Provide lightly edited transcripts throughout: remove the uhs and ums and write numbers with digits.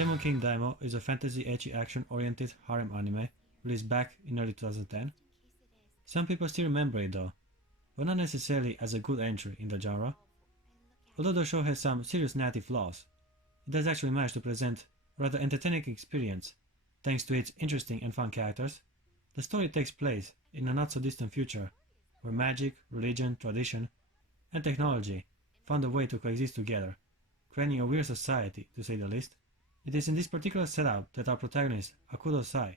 Demon King Daimao is a fantasy ecchi action-oriented harem anime released back in early 2010. Some people still remember it though, but not necessarily as a good entry in the genre. Although the show has some serious narrative flaws, it does actually manage to present a rather entertaining experience thanks to its interesting and fun characters. The story takes place in a not so distant future where magic, religion, tradition, and technology found a way to coexist together, creating a weird society to say the least. It is in this particular setup that our protagonist, Akuto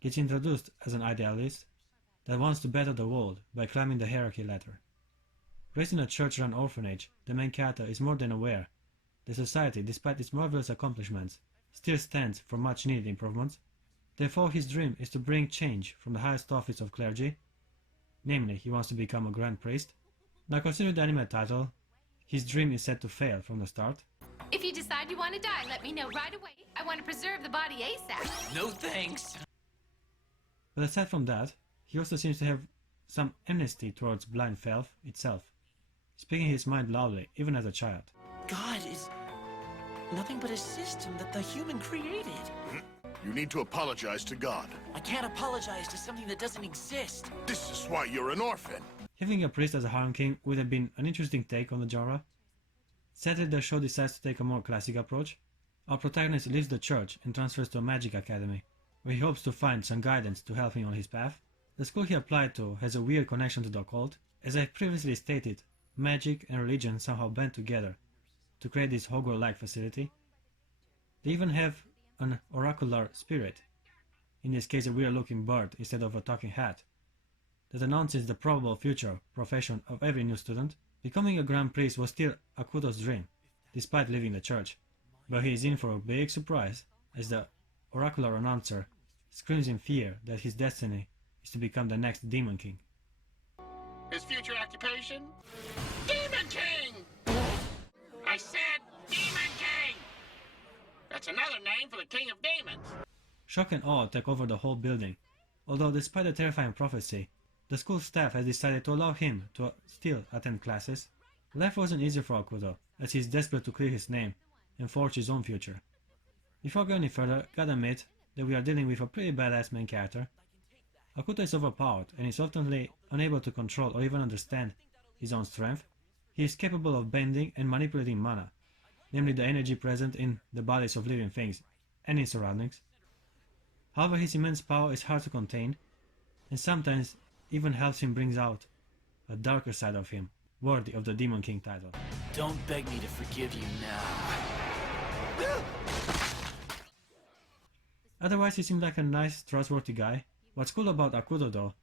gets introduced as an idealist that wants to better the world by climbing the hierarchy ladder. Raised in a church-run orphanage, the main character is more than aware that society, despite its marvelous accomplishments, still stands for much needed improvements. Therefore his dream is to bring change from the highest office of clergy, namely he wants to become a grand priest. Now considering the anime title, his dream is set to fail from the start. If you decide you want to die, let me know right away. I want to preserve the body ASAP. No thanks. But aside from that, he also seems to have some enmity towards blind faith itself, speaking his mind loudly, even as a child. God is nothing but a system that the human created. You need to apologize to God. I can't apologize to something that doesn't exist. This is why you're an orphan. Having a priest as a harem king would have been an interesting take on the genre. Sadly, the show decides to take a more classic approach. Our protagonist leaves the church and transfers to a magic academy, where he hopes to find some guidance to help him on his path. The school he applied to has a weird connection to the occult. As I previously stated, magic and religion somehow band together to create this Hogwarts-like facility. They even have an oracular spirit, in this case a weird-looking bird instead of a talking hat, that announces the probable future profession of every new student. Becoming a grand priest was still Akuto's dream, despite leaving the church, but he is in for a big surprise as the oracular announcer screams in fear that his destiny is to become the next Demon King. His future occupation? Demon King! I said Demon King! That's another name for the King of Demons. Shock and awe take over the whole building, although despite the terrifying prophecy, the school staff has decided to allow him to still attend classes. Life wasn't easy for Akuto, as he is desperate to clear his name and forge his own future. Before going any further, gotta admit that we are dealing with a pretty badass main character. Akuto is overpowered and is ultimately unable to control or even understand his own strength. He is capable of bending and manipulating mana, namely the energy present in the bodies of living things and in surroundings. However, his immense power is hard to contain, and sometimes even helps him bring out a darker side of him, worthy of the Demon King title. Don't beg me to forgive you now. Otherwise, he seems like a nice, trustworthy guy. What's cool about Akuto though,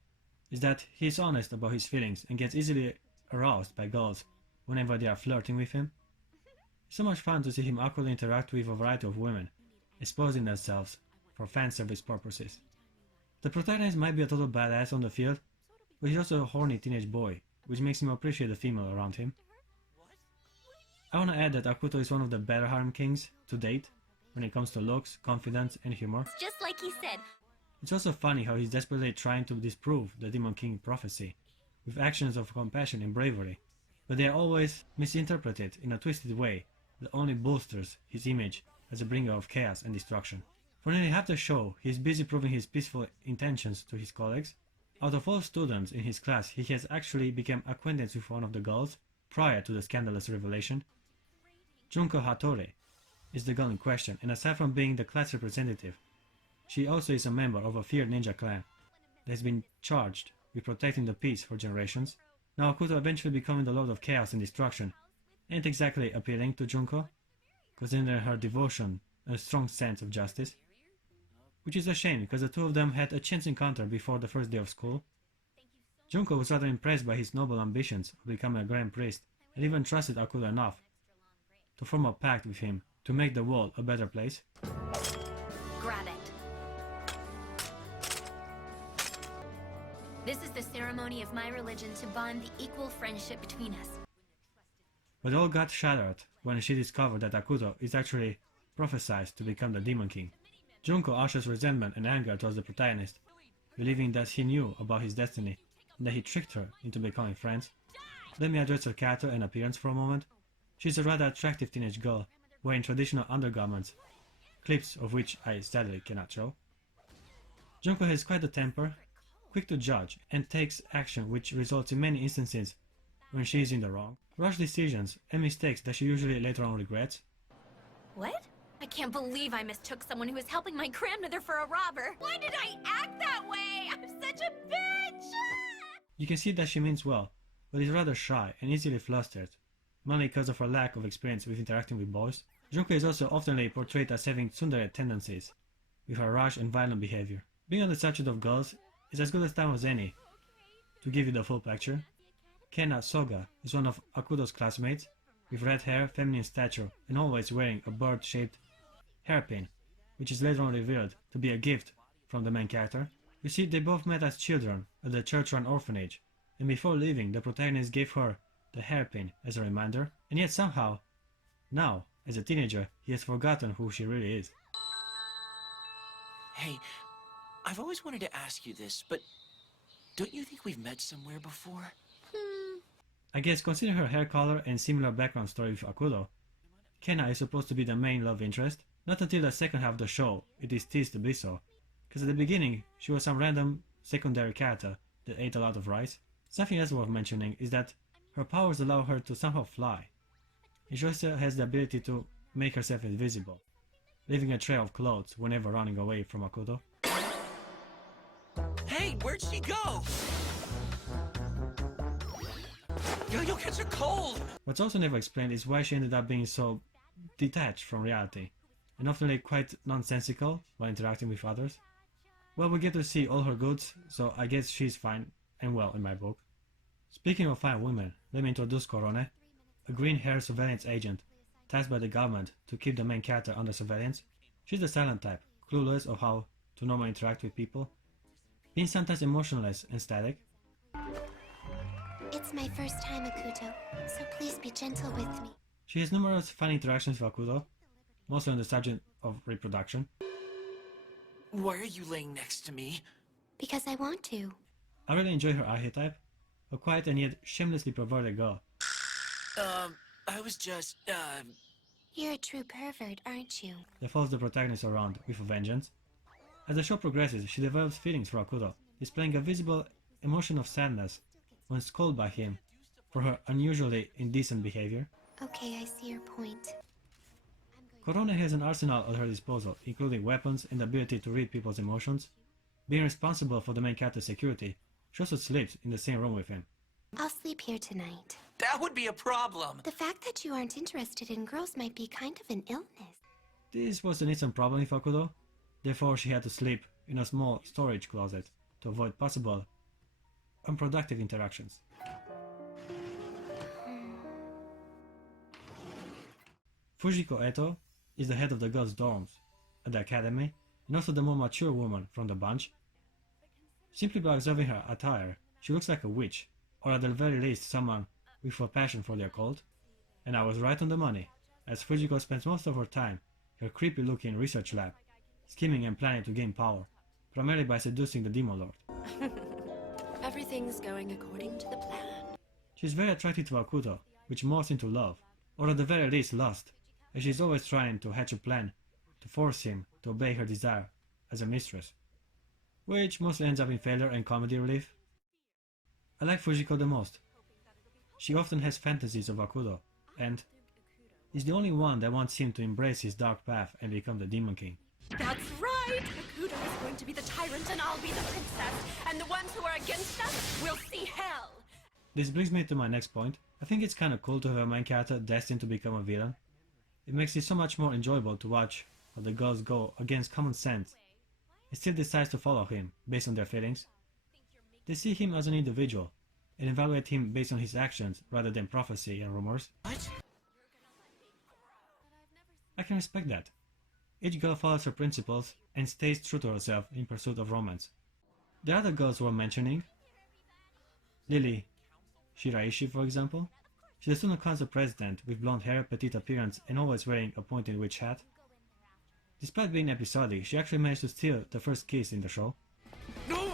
is that he is honest about his feelings and gets easily aroused by girls whenever they are flirting with him. It's so much fun to see him awkwardly interact with a variety of women, exposing themselves for fan service purposes. The protagonist might be a total badass on the field, but he's also a horny teenage boy, which makes him appreciate the female around him. I wanna add that Akuto is one of the better harem kings to date when it comes to looks, confidence, and humor. Just like he said. It's also funny how he's desperately trying to disprove the Demon King prophecy with actions of compassion and bravery, but they are always misinterpreted in a twisted way that only bolsters his image as a bringer of chaos and destruction. For nearly half the show, he is busy proving his peaceful intentions to his colleagues. Out of all students in his class, he has actually become acquainted with one of the girls prior to the scandalous revelation. Junko Hattori is the girl in question, and aside from being the class representative, she also is a member of a feared ninja clan that has been charged with protecting the peace for generations. Now Akuto eventually becoming the Lord of Chaos and Destruction ain't exactly appealing to Junko, considering her devotion and a strong sense of justice. Which is a shame, because the two of them had a chance encounter before the first day of school. Junko was rather impressed by his noble ambitions of becoming a grand priest, and even trusted Akuto enough to form a pact with him to make the world a better place. Grab it. This is the ceremony of my religion to bond the equal friendship between us. But all got shattered when she discovered that Akuto is actually prophesied to become the Demon King. Junko ushers resentment and anger towards the protagonist, believing that he knew about his destiny and that he tricked her into becoming friends. Let me address her character and appearance for a moment. She's a rather attractive teenage girl, wearing traditional undergarments clips of which I sadly cannot show. Junko has quite a temper, quick to judge, and takes action which results in many instances when she is in the wrong, rash decisions, and mistakes that she usually later on regrets. What? I can't believe I mistook someone who was helping my grandmother for a robber. Why did I act that way? I'm such a bitch! You can see that she means well, but is rather shy and easily flustered, mainly because of her lack of experience with interacting with boys. Junko is also often portrayed as having tsundere tendencies, with her rash and violent behavior. Being on the subject of girls is as good a time as any. To give you the full picture, Kena Soga is one of Akuto's classmates, with red hair, feminine stature, and always wearing a bird-shaped hairpin, which is later on revealed to be a gift from the main character. You see, they both met as children at the church-run orphanage, and before leaving, the protagonist gave her the hairpin as a reminder, and yet somehow, now, as a teenager, he has forgotten who she really is. Hey, I've always wanted to ask you this, but don't you think we've met somewhere before? I guess considering her hair color and similar background story with Akuto, Kena is supposed to be the main love interest. Not until the second half of the show it is teased to be so, because at the beginning she was some random secondary character that ate a lot of rice. Something else worth mentioning is that her powers allow her to somehow fly, and she also has the ability to make herself invisible, leaving a trail of clothes whenever running away from Akuto. Hey, where'd she go? You'll catch a cold! What's also never explained is why she ended up being so detached from reality, and often quite nonsensical while interacting with others. Well, we get to see all her goods, so I guess she's fine and well in my book. Speaking of fine women, let me introduce Korone, a green-haired surveillance agent tasked by the government to keep the main character under surveillance. She's the silent type, clueless of how to normally interact with people, being sometimes emotionless and static. It's my first time, Akuto, so please be gentle with me. She has numerous fun interactions with Akuto, mostly on the subject of reproduction. Why are you laying next to me? Because I want to. I really enjoy her archetype, a quiet and yet shamelessly perverted girl. I was just, You're a true pervert, aren't you? That follows the protagonist around with a vengeance. As the show progresses, she develops feelings for Akuto, displaying a visible emotion of sadness when scolded by him for her unusually indecent behavior. Okay, I see your point. Korone has an arsenal at her disposal, including weapons and the ability to read people's emotions. Being responsible for the main character's security, she also sleeps in the same room with him. I'll sleep here tonight. that would be a problem. The fact that you aren't interested in girls might be kind of an illness. This was an instant problem with Akuto, therefore she had to sleep in a small storage closet to avoid possible unproductive interactions. Fujiko Eto is the head of the girls' dorms at the academy and also the more mature woman from the bunch. Simply by observing her attire, she looks like a witch, or at the very least someone with a passion for the occult. And I was right on the money, as Fujiko spends most of her time in her creepy-looking research lab, scheming and planning to gain power, primarily by seducing the Demon Lord. Everything's going according to the plan. She's very attracted to Akuto, which morphs into love, or at the very least lust, as she's always trying to hatch a plan to force him to obey her desire as a mistress, which mostly ends up in failure and comedy relief. I like Fujiko the most. She often has fantasies of Akuto, and is the only one that wants him to embrace his dark path and become the Demon King. That's right! Akuto is going to be the tyrant and I'll be the princess, and the ones who are against us will see hell! This brings me to my next point. I think it's kinda cool to have a main character destined to become a villain. It makes it so much more enjoyable to watch how the girls go against common sense and still decides to follow him based on their feelings. They see him as an individual and evaluate him based on his actions rather than prophecy and rumors. What? I can respect that. Each girl follows her principles and stays true to herself in pursuit of romance. The other girls worth mentioning, Lily Shiraishi for example. She's a student council president with blonde hair, petite appearance, and always wearing a pointed witch hat. Despite being episodic, she actually managed to steal the first kiss in the show. No!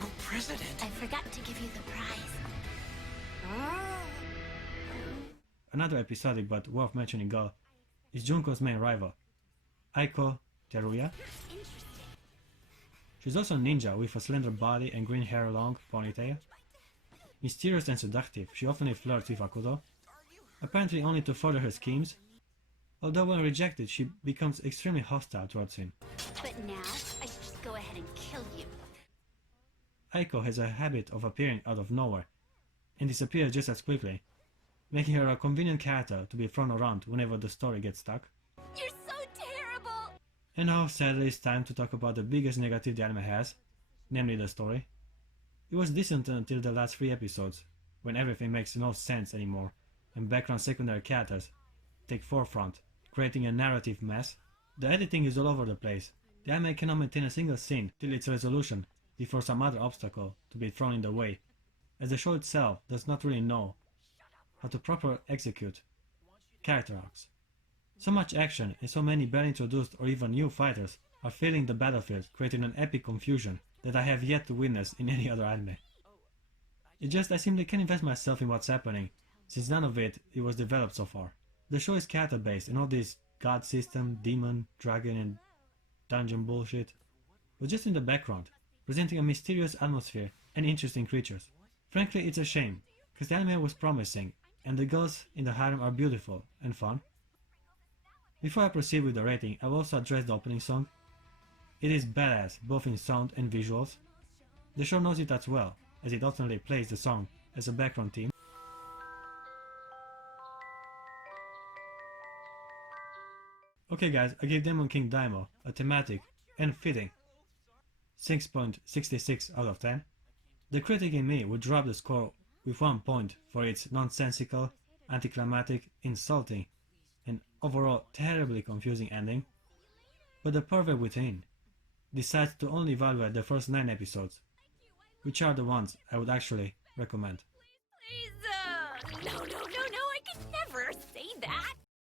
Oh, President! I forgot to give you the prize. Another episodic but worth mentioning girl is Junko's main rival, Aiko Teruya. She's also a ninja with a slender body and green hair long ponytail. Mysterious and seductive, she often flirts with Akuto, apparently only to further her schemes, although when rejected she becomes extremely hostile towards him. But now, I should just go ahead and kill you. Aiko has a habit of appearing out of nowhere, and disappears just as quickly, making her a convenient character to be thrown around whenever the story gets stuck. You're so terrible! And now, sadly, it's time to talk about the biggest negative the anime has, namely the story. It was decent until the last 3 episodes, when everything makes no sense anymore, and background secondary characters take forefront, creating a narrative mess. The editing is all over the place. The anime cannot maintain a single scene till its resolution before some other obstacle to be thrown in the way, as the show itself does not really know how to properly execute character arcs. So much action and so many barely introduced or even new fighters are filling the battlefield, creating an epic confusion that I have yet to witness in any other anime. It's just I simply can't invest myself in what's happening, since none of it was developed so far. The show is character based and all this god system, demon, dragon and dungeon bullshit was just in the background, presenting a mysterious atmosphere and interesting creatures. Frankly, it's a shame, because the anime was promising and the girls in the harem are beautiful and fun. Before I proceed with the rating, I will also address the opening song. It is badass both in sound and visuals. The show knows it as well, as it alternately plays the song as a background theme. Okay guys, I give Demon King Daimao a thematic and fitting 6.66 out of 10. The critic in me would drop the score with 1 point for its nonsensical, anticlimactic, insulting, and overall terribly confusing ending, but the pervert within decides to only evaluate the first 9 episodes, which are the ones I would actually recommend. Please, no,